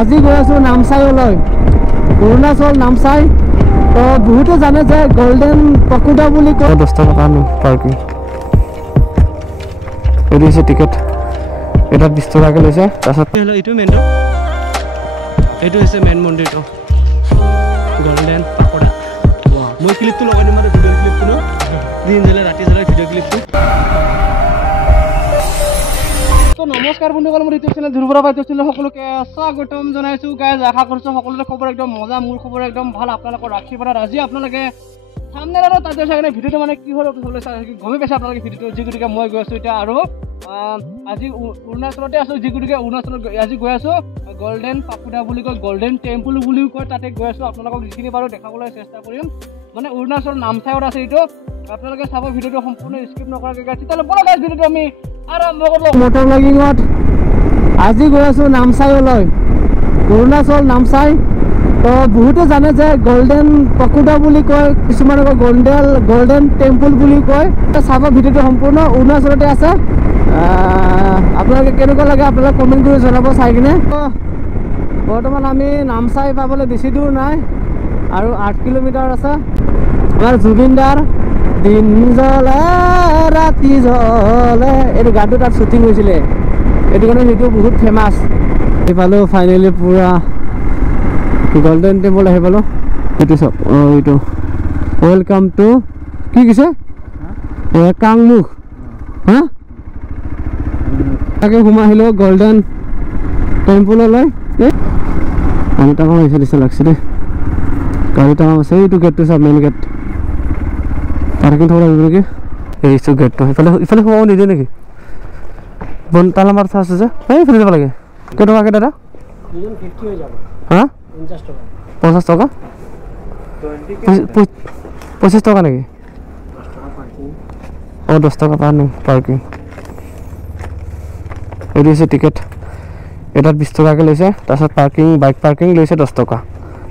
আজি গৈ আছো নামচাইলৈ অৰুণাচল নামচাই তো বহুতে জানে যে গোল্ডেন পাকুদা বুলি কয় 10 টকা পাৰ্কিং এৰি আছে টিকেট এটা 20 টকাকে লৈছে তাৰছত হেলো ইটো মেইন এইটো হৈছে মেইন মন্দিৰটো গোল্ডেন পাকুদা মই ক্লিপটো লগাই দিম আৰু ভিডিঅ' ক্লিপটো ন দিন জলে ৰাতি জলে ভিডিঅ' ক্লিপটো তো নমস্কাৰ বন্ধুসকল মোৰ ইউটিউব চেনেল ধুৰবৰা পাইছো সকলোকে স্বাগতম জনাইছো গাইজ আশা কৰিছো সকলোৰে খবৰ একদম মজা মোৰ খবৰ একদম ভাল আপোনালোকৰ ৰাখি পৰা আজি আপোনালোকে সামনে আৰু তাতে চাগে ভিডিঅ'টো মানে কি হ'ল গমে পাইছে আপোনালোকে ভিডিঅ'টো যিগতিকে মই গৈ আছো এতিয়া আৰু আজি অৰুণাচলতে আছো যিগতিকে অৰুণাচলত আজি গৈ আছো গোল্ডেন পাকুদা বুলি কয় গোল্ডেন টেম্পল বুলিও কয় তাতে গৈ আছো আপোনালোকক যিখিনি বাৰু দেখাবলৈ চেষ্টা কৰিম মানে অৰুণাচল নামচাইত আছে এইটো আপোনালোকে চাব ভিডিঅ'টো সম্পূৰ্ণ স্কিপ নকৰাকৈ গাইজ তেতিয়াহ'লে ব'লক গাইজ ভিডিঅ'টো আমি আৰম্ভ কৰোঁ মটৰ ব্লগিঙত আজি গৈ আছো নামচাইলৈ অৰুণাচল নামচাই তো বহুতে জানে যে গোল্ডেন পাকুদা বুলি কয় কিছুমানে কয় গোল্ডেন টেম্পল বুলি কয় চাব ভিডিঅ'টো সম্পূৰ্ণ অৰুণাচলতে আছে আপোনালোকে কেনেকুৱা লাগে আপোনালোকে কমেণ্ট কৰি জনাব চাই কিনে বৰ্তমান আমি নামচাই পাবলৈ বেছি দূৰ নাই আৰু 8 কিলোমিটাৰ আছে আমাৰ জুবিনদাৰ দিন জ্বলে ৰাতি জ্বলে এইটো গানটো তাত শ্বুটিং হৈছিলে এইটো কাৰণে সেইটো বহুত ফেমাছ আহি পালোঁ ফাইনেলি পুৰা গোল্ডেন টেম্পল আহি পালোঁ এইটো চাওক এইটো ৱেলকাম টু কি কৈছে কাংমুখ হা তাকে সোমাই আহিলোঁ গোল্ডেন টেম্পললৈ পানী টাঙা হৈছে দিছে লাগছে দেই গাড়ী টাঙা আছে এইটো গেটটো চাওক মেইন গেট পাৰ্কিং থব লাগিব নেকি এইটো গেটটো ইফালে সোমাব নিদিয়ে নেকি বন তালা মাৰ আছে যে এইফালে যাব লাগে কেইটকাকে দাদা হা 50 টকা 25 টকা নেকি 10 টকা পাৰ্কিং এৰি আছে টিকেট এটাত 20 টকাকে লৈছে তাৰপিছত পাৰ্কিং বাইক পাৰ্কিং লৈছে 10 টকা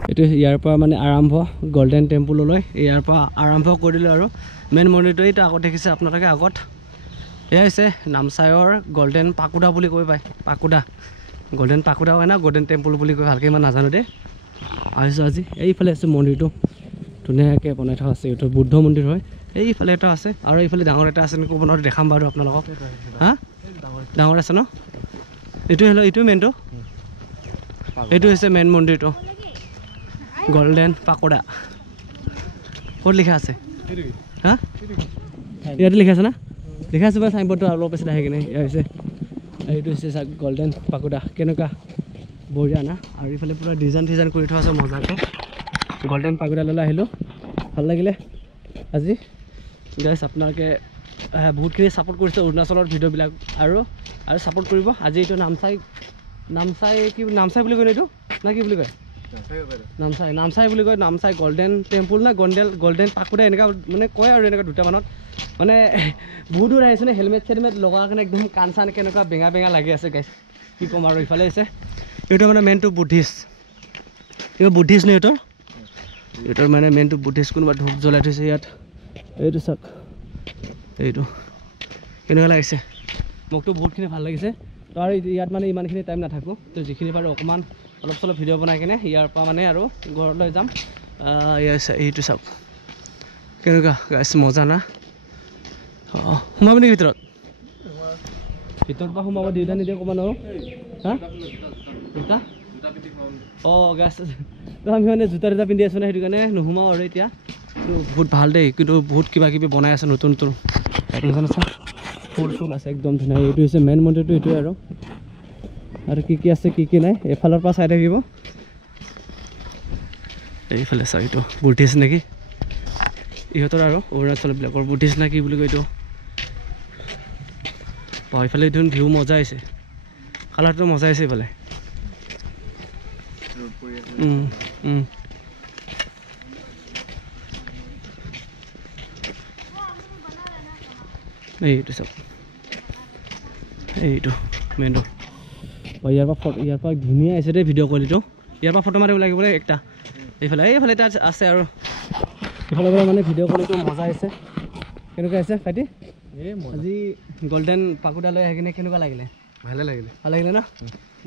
এইটো ইয়াৰ পৰা মানে আৰম্ভ গোল্ডেন টেম্পললৈ ইয়াৰ পৰা আৰম্ভ কৰি দিলোঁ আৰু মেইন মন্দিৰটো এইটো আগত দেখিছে আপোনালোকে আগত এয়া হৈছে নামচাইৰ গোল্ডেন পাকুদা বুলি কৈ পায় পাকুদা গোল্ডেন পাকুদা হয় না গোল্ডেন টেম্পল বুলি কয় ভালকৈ ইমান নাজানো দেই আহিছোঁ আজি এইফালে আছে মন্দিৰটো ধুনীয়াকৈ বনাই থোৱা আছে এইটো বুদ্ধ মন্দিৰ হয় এইফালে এটা আছে আৰু এইফালে ডাঙৰ এটা আছে নেকি বনাওঁতে দেখাম বাৰু আপোনালোকক হা ডাঙৰ আছে ন এইটো হেলো এইটো মেইনটো এইটো হৈছে মেইন মন্দিৰটো গোল্ডেন পাকুদা ক'ত লিখা আছে হা ইয়াতে লিখা আছে না লিখা আছে বাৰু চাইনবোৰ্ডটো অলপ আছে আহি কিনে এয়া হৈছে এইটো হৈছে গোল্ডেন পাকুদা কেনেকুৱা বঢ়িয়া না আৰু এইফালে পূৰা ডিজাইন কৰি থোৱা আছে মজাকৈ গোল্ডেন পাকুদালৈ আহিলোঁ ভাল লাগিলে আজি গাইজ আপোনালোকে বহুতখিনি ছাপোৰ্ট কৰিছে অৰুণাচলৰ ভিডিঅ'বিলাক আৰু ছাপোৰ্ট কৰিব আজি এইটো নামচাই বুলি কয় এইটো না কি বুলি কয় নামচাই বুলি কয় নামচাই গোল্ডেন টেম্পল না গোল্ডেন পাকুদা এনেকুৱা মানে কয় আৰু এনেকুৱা দুটামানত মানে বহুত দূৰ আহিছে নে হেলমেট চেলমেট লগাৰ কাৰণে একদম কাণ চান কেনেকুৱা বেঙা লাগি আছে গাইজ কি ক'ম আৰু ইফালে আছে এইটো মানে মেইনটো বুদ্ধিষ্ট নে এইটোৰ মানে মেইনটো বুদ্ধিষ্ট কোনোবা ধূপ জ্বলাই থৈছে ইয়াত এইটো চাওক এইটো কেনেকুৱা লাগিছে মোকতো বহুতখিনি ভাল লাগিছে তো আৰু ইয়াত মানে ইমানখিনি টাইম নাথাকোঁ তো যিখিনি পাৰোঁ অকণমান অলপ চলপ ভিডিঅ' বনাই কিনে ইয়াৰ পৰা মানে আৰু ঘৰলৈ যাম এইটো চাওক কেনেকুৱা গাইছ মজা না সোমাব নেকি ভিতৰত পৰা সোমাব দুটা নিদিয়ে ক'ব নোৱাৰোঁ হা জোতা গাছ তো আমি মানে জোতা পিন্ধি আছোঁ না সেইটো কাৰণে নোসোমাওঁ আৰু এতিয়া কিন্তু বহুত ভাল দেই কিন্তু বহুত কিবা কিবি বনাই আছে নতুন ফুল আছে একদম ধুনীয়া এইটো হৈছে মেইন মন্দিৰটো এইটোৱে আৰু কি আছে কি নাই এফালৰ পৰা চাই থাকিব এইফালে চাওক এইটো বুদ্ধিষ্ট নেকি ইহঁতৰ আৰু অৰুণাচলবিলাকৰ বুদ্ধিষ্ট নে কি বুলি কয় এইটো এইফালে দেখোন ভিউ মজা আহিছে কালাৰটো মজা আহিছে এইফালে এইটো চাওক এইটো মেইনটো ইয়াৰ পৰা ধুনীয়া আহিছে দেই ভিডিঅ' কোৱালিটিটো ইয়াৰ পৰা ফটো মাৰিব লাগিব একটা এইফালে এটা আছে আৰু এইফালে মানে ভিডিঅ' কোৱালিটিটো মজা আহিছে কেনেকুৱা আহিছে ভাইটি আজি গোল্ডেন পাকুদালৈ আহি কিনে কেনেকুৱা লাগিলে ভালে লাগিলে ন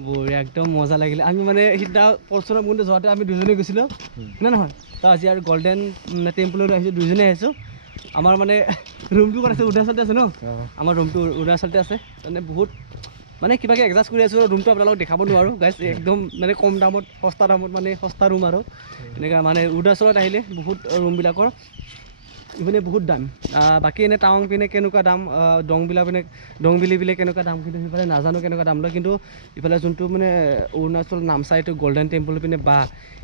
বঢ়িয়া একদম মজা লাগিলে আমি মানে সিদিনা পৰচনা বন্ধু যোৱাতে আমি দুজনে গৈছিলোঁ না নহয় তো আজি আৰু গল্ডেন টেম্পললৈ আহিছোঁ দুজনে আহিছোঁ আমাৰ মানে ৰুমটো ক'ত আছে অৰুণাচলতে আছে ন আমাৰ ৰুমটো অৰুণাচলতে আছে মানে বহুত মানে কিবাকৈ এডজাষ্ট কৰি আছোঁ ৰুমটো আপোনালোকক দেখাব নোৱাৰোঁ গাইজ একদম মানে কম দামত সস্তা দামত মানে সস্তা ৰুম আৰু এনেকুৱা মানে অৰুণাচলত আহিলে বহুত ৰুমবিলাকৰ ইপিনে বহুত দাম বাকী এনে টাৱাং পিনে কেনেকুৱা দাম দংবিলি পিনে কেনেকুৱা দাম কিন্তু সিফালে নাজানো কেনেকুৱা দাম লয় কিন্তু ইফালে যোনটো মানে অৰুণাচল নামচাইটো গল্ডেন টেম্পল পিনে বা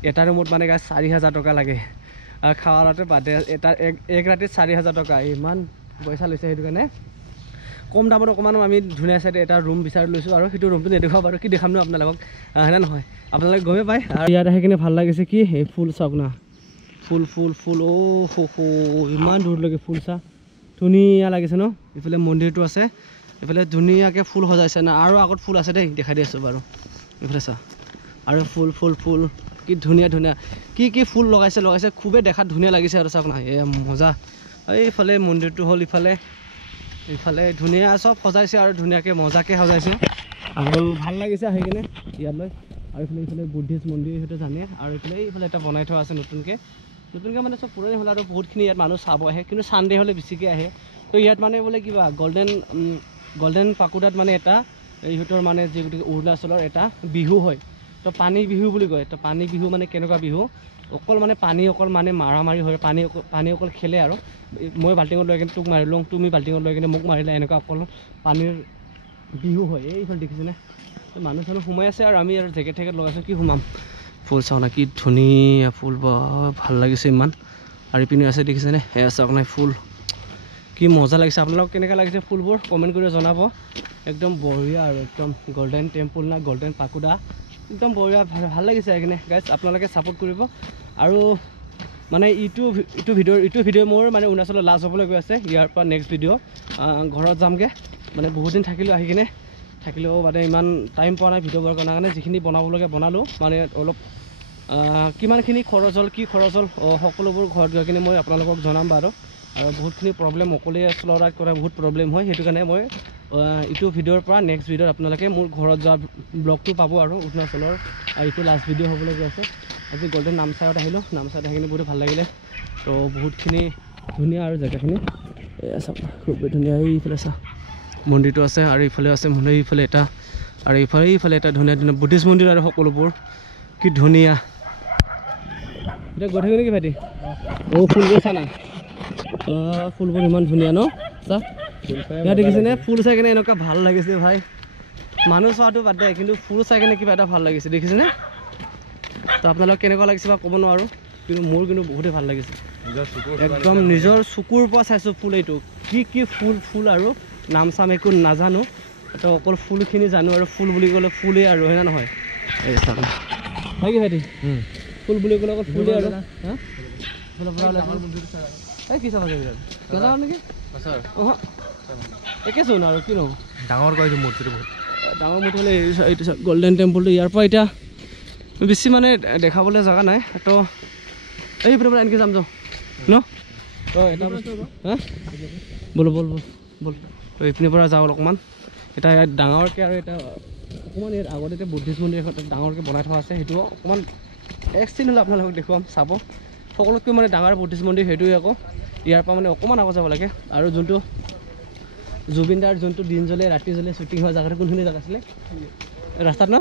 এটা ৰুমত মানে গাইজ 4,000 টকা লাগে আৰু খাৱা লোৱাটো বাদে এটা এক ৰাতিত 4,000 টকা ইমান পইচা লৈছে সেইটো কাৰণে কম দামত অকণমান আমি ধুনীয়া চাইডে এটা ৰুম বিচাৰি লৈছোঁ আৰু সেইটো ৰুমটো নেদেখাব বাৰু কি দেখাম ন আপোনালোকক হয়নে নহয় আপোনালোকে গমেই পায় আৰু ইয়াত আহি কিনে ভাল লাগিছে কি এই ফুল চাওক না ফুল ফুল ফুল ইমান দূৰলৈকে ফুল চা ধুনীয়া লাগিছে ন ইফালে মন্দিৰটো আছে ইফালে ধুনীয়াকৈ ফুল সজাইছে না আৰু আগত ফুল আছে দেই দেখাই দি আছোঁ বাৰু ইফালে চা আৰু ফুল ফুল ফুল কি ধুনীয়া ধুনীয়া কি ফুল লগাইছে খুবেই দেখাত ধুনীয়া লাগিছে আৰু চাওক না এয়া মজা এইফালে মন্দিৰটো হ'ল ইফালে ধুনীয়া চব সজাইছে আৰু ধুনীয়াকৈ মজাকৈ সজাইছে আৰু ভাল লাগিছে আহি কিনে ইয়ালৈ আৰু ইফালে বুদ্ধিষ্ট মন্দিৰ সেইটো জানে আৰু ইফালে এটা বনাই থোৱা আছে নতুনকৈ মানে চব পুৰণি হ'ল আৰু বহুতখিনি ইয়াত মানুহ চাব আহে কিন্তু ছানডে হ'লে বেছিকৈ আহে তো ইয়াত মানে বোলে কিবা গল্ডেন পাকুৰাত মানে এটা ইহঁতৰ মানে যি গতিকে অৰুণাচলৰ এটা বিহু হয় তো পানী বিহু বুলি কয় তো পানী বিহু মানে কেনেকুৱা বিহু অকল মানে পানী অকল মানে মাৰামাৰি হয় পানী অকল খেলে আৰু মই বাল্টিঙত লৈ কিনে তোক মাৰি লওঁ তুমি বাল্টিঙত লৈ কিনে মোক মাৰিলে এনেকুৱা অকল পানীৰ বিহু হয় এইফালে দেখিছেনে মানুহ চানুহ সোমাই আছে আৰু আমি আৰু জেকেট লগাইছোঁ কি সোমাম ফুল চাওঁ না কি ধুনীয়া ফুল ভাল লাগিছে ইমান আৰু ইপিনে আছে দেখিছেনে সেয়া চাওক নাই ফুল কি মজা লাগিছে আপোনালোকক কেনেকুৱা লাগিছে ফুলবোৰ কমেণ্ট কৰি জনাব একদম বঢ়িয়া আৰু একদম গল্ডেন টেম্পল না গল্ডেন পাকুৰা একদম বঢ়িয়া ভাল লাগিছে সেইকাৰণে গাইজ আপোনালোকে ছাপোৰ্ট কৰিব আৰু মানে ইটো ভিডিঅ' মোৰ মানে অৰুণাচলত লাষ্ট হ'বলৈ গৈ আছে ইয়াৰ পৰা নেক্সট ভিডিঅ' ঘৰত যামগৈ মানে বহুত দিন থাকিলোঁ আহি কিনে থাকিলেও মানে ইমান টাইম পোৱা নাই ভিডিঅ' বনোৱাৰ কাৰণে যিখিনি বনাবলগীয়া বনালোঁ মানে অলপ কিমানখিনি খৰচ হ'ল কি খৰচ হ'ল সকলোবোৰ ঘৰত গৈ কিনে মই আপোনালোকক জনাম বাৰু আৰু বহুতখিনি প্ৰব্লেম অকলে চলোৱা কৰা বহুত প্ৰব্লেম হয় সেইটো কাৰণে মই ইটো ভিডিঅ'ৰ পৰা নেক্সট ভিডিঅ'ত আপোনালোকে মোৰ ঘৰত যোৱা ব্লগটো পাব আৰু অৰুণাচলৰ আৰু এইটো লাষ্ট ভিডিঅ' হ'বলৈ গৈ আছে আজি গল্ডেন নামচাইত আহিলোঁ নামচাইত আহি কিনে বহুত ভাল লাগিলে তো বহুতখিনি ধুনীয়া আৰু জেগাখিনি এয়া চাওক খুবেই ধুনীয়া এইফালে চা মন্দিৰটো আছে আৰু ইফালে আছে ইফালে এটা আৰু ইফালে এটা ধুনীয়া বুদ্ধিষ্ট মন্দিৰ আৰু সকলোবোৰ কি ধুনীয়া এতিয়া গৈ থাকিব নেকি ভাইটি ফুলবোৰ চা না ফুলবোৰ ইমান ধুনীয়া ন চা ইয়াত দেখিছেনে ফুল চাই কিনে এনেকুৱা ভাল লাগিছে ভাই মানুহ চোৱাটো বাদ দিয়ে কিন্তু ফুল চাই কিনে কিবা এটা ভাল লাগিছে দেখিছেনে তো আপোনালোক কেনেকুৱা লাগিছে বা ক'ব নোৱাৰোঁ কিন্তু মোৰ কিন্তু বহুতেই ভাল লাগিছে একদম নিজৰ চকুৰ পৰা চাইছোঁ ফুল এইটো কি ফুল আৰু নাম চাম একো নাজানো তো অকল ফুলখিনি জানো আৰু ফুল বুলি ক'লে ফুলেই আৰু হয় না নহয় এই চাম হয় কি ভাইটি ফুল বুলি ক'লে অকল ফুলেই আৰু এই কি চাব নাজানো নেকি একেচোন আৰু কিনো ডাঙৰ কৰিছে মূৰ্তিটো বহুত ডাঙৰ মূৰ্তি হ'লে এইটো গল্ডেন টেম্পলটো ইয়াৰ পৰা এতিয়া বেছি মানে দেখাবলৈ জেগা নাই তো এইপিনে পৰা এনেকৈ যাম যাওঁ ন তো এটা হা ব'ল তো এইপিনৰ পৰা যাওঁ অকণমান এটা ইয়াত ডাঙৰকৈ আৰু এটা অকণমান ইয়াত আগতে এতিয়া বুদ্ধিষ্ট মন্দিৰ এখন ডাঙৰকৈ বনাই থোৱা আছে সেইটো অকণমান এক্সিন হ'লে আপোনালোকক দেখুৱাম চাব সকলোতকৈ মানে ডাঙৰ বুদ্ধিষ্ট মন্দিৰ সেইটোৱে আকৌ ইয়াৰ পৰা মানে অকণমান আগত যাব লাগে আৰু যোনটো জুবিনদাৰ যোনটো দিন জ্বলে ৰাতি জ্বলে শ্বুটিং হোৱা জেগাটো কোনখিনি জেগা আছিলে ৰাস্তাত ন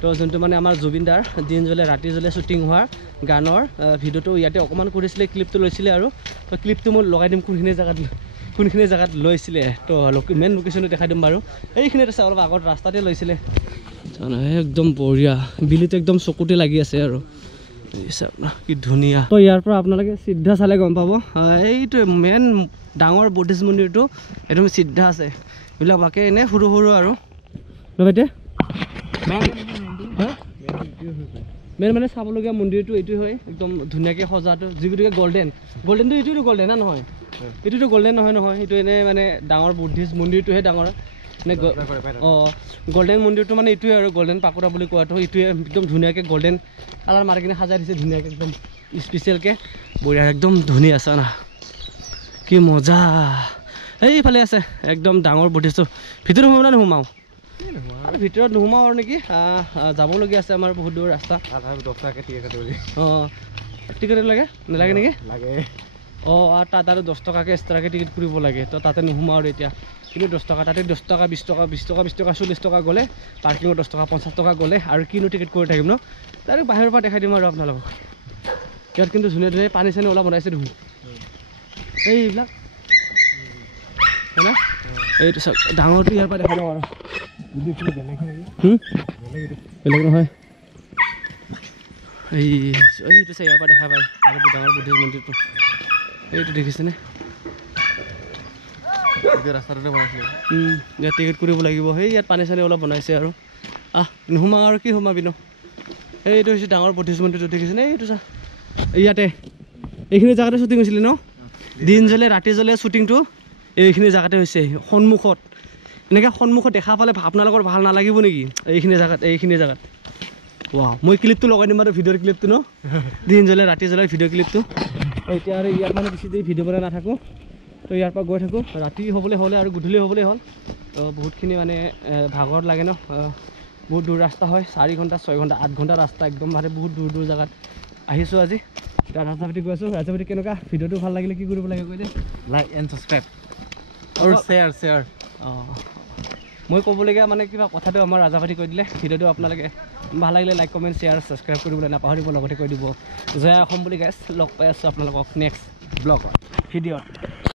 তো যোনটো মানে আমাৰ জুবিনদাৰ দিন জ্বলে ৰাতি জ্বলে শ্বুটিং হোৱাৰ গানৰ ভিডিঅ'টো ইয়াতে অকণমান কৰিছিলে ক্লিপটো লৈছিলে আৰু তো ক্লিপটো মই লগাই দিম কোনখিনি জেগাত লৈছিলে তো মেইন লোকেশ্যনটো দেখাই দিম বাৰু এইখিনিত আছে অলপ আগত ৰাস্তাতে লৈছিলে একদম বঢ়িয়া বিলিটো একদম চকুতে লাগি আছে আৰু কি ধুনীয়া তো ইয়াৰ পৰা আপোনালোকে চিধা চালে গম পাব এইটো মেইন ডাঙৰ বুদ্ধিষ্ট মন্দিৰটো একদম চিধা আছে এইবিলাক বাকী এনেই সৰু আৰু বাইদেউ মেইন মানে চাবলগীয়া মন্দিৰটো এইটোৱে হয় একদম ধুনীয়াকৈ সজাটো যিগতিকে গল্ডেনটো এইটোতো গল্ডেন না নহয় এইটোতো গল্ডেন নহয় সেইটো এনেই মানে ডাঙৰ বুদ্ধিষ্ট মন্দিৰটোহে ডাঙৰ মানে গল্ডেন মন্দিৰটো মানে এইটোৱে আৰু গল্ডেন পাকুৰা বুলি কোৱাটো এইটোৱে একদম ধুনীয়াকৈ গল্ডেন কালাৰ মাৰি কিনে সাজাই দিছে ধুনীয়াকৈ একদম স্পেচিয়েলকৈ বঢ়িয়া একদম ধুনীয়া আছে না কি মজা এইফালে আছে একদম ডাঙৰ বুদ্ধিষ্ট ভিতৰত সোমাও না নোসোমাওঁ আৰু ভিতৰত নোসোমাওঁ আৰু নেকি যাবলগীয়া আছে আমাৰ বহুত দূৰ ৰাস্তা 10 টকাকৈ টিকেট কাটিব লাগে অঁ টিকেট লাগে নালাগে নেকি লাগে অঁ আৰু তাত আৰু 10 টকাকৈ এক্সট্ৰাকৈ টিকেট কৰিব লাগে তো তাতে নোসোমাওঁ আৰু এতিয়া কিন্তু 10 টকা তাতে 10 টকা 20 টকা 20 টকা 20 টকা 40 টকা গ'লে পাৰ্কিঙত 10 টকা 50 টকা গ'লে আৰু কিনো টিকেট কৰি থাকিম ন তাৰে বাহিৰৰ পৰা দেখাই দিম আৰু আপোনালোকক ইয়াত কিন্তু ধুনীয়া ধুনীয়া পানী চানী ওলা বনাইছে দেখোন এইবিলাক হয় না এইটো চাওক ডাঙৰটো ইয়াৰ পৰা দেখাই দিওঁ আৰু বেলেগ নহয় এইটো চাই ইয়াৰ পৰা দেখা পায় আৰু ডাঙৰ বুদ্ধিষ্ট মন্দিৰটো এইটো দেখিছেনে ৰাস্তাটোতে বনাইছিলে ইয়াত টিকেট কৰিব লাগিব সেই ইয়াত পানী চানী অলপ বনাইছে আৰু নোসোমাওঁ আৰু কি সোমাবি ন এইটো হৈছে ডাঙৰ বুদ্ধিষ্ট মন্দিৰটো দেখিছেনে এইটো চা ইয়াতে এইখিনি জেগাতে শ্বুটিং হৈছিলে ন দিন জ্বলে ৰাতি জ্বলে শ্বুটিংটো এইখিনি জেগাতে হৈছে সন্মুখত এনেকৈ সন্মুখত দেখা পালে আপোনালোকৰ ভাল নালাগিব নেকি এইখিনি জেগাত ৱাও মই ক্লিপটো লগাই দিম আৰু ভিডিঅ'ৰ ক্লিপটো ন দিন জ্বলে ৰাতি জ্বলে ভিডিঅ' ক্লিপটো এতিয়া আৰু ইয়াত মানে বেছি দেৰি ভিডিঅ' বনাই নাথাকোঁ তো ইয়াৰ পৰা গৈ থাকোঁ ৰাতি হ'বলৈ হ'লে আৰু গধূলি হ'বলৈ হ'ল তো বহুতখিনি মানে ভাগৰ লাগে ন বহুত দূৰ ৰাস্তা হয় 4 ঘণ্টা 6 ঘণ্টা 8 ঘণ্টা ৰাস্তা একদম মানে বহুত দূৰ দূৰ জেগাত আহিছোঁ আজি এতিয়া ৰাজাপাতি গৈ আছোঁ ৰাজাপাতি কেনেকুৱা ভিডিঅ'টো ভাল লাগিলে কি কৰিব লাগে কৈ দে লাইক এণ্ড ছাবস্ক্ৰাইব আৰু শ্বেয়াৰ অঁ মই ক'বলগীয়া মানে কিবা কথাটো আমাৰ ৰাজাপাতি কৈ দিলে ভিডিঅ'টো আপোনালোকে ভাল লাগিলে লাইক কমেণ্ট শ্বেয়াৰ ছাবস্ক্ৰাইব কৰিবলৈ নাপাহৰিব লগতে কৈ দিব জয় অসম বুলি গাইছ লগ পাই আছোঁ আপোনালোকক নেক্সট ব্লগত ভিডিঅ'ত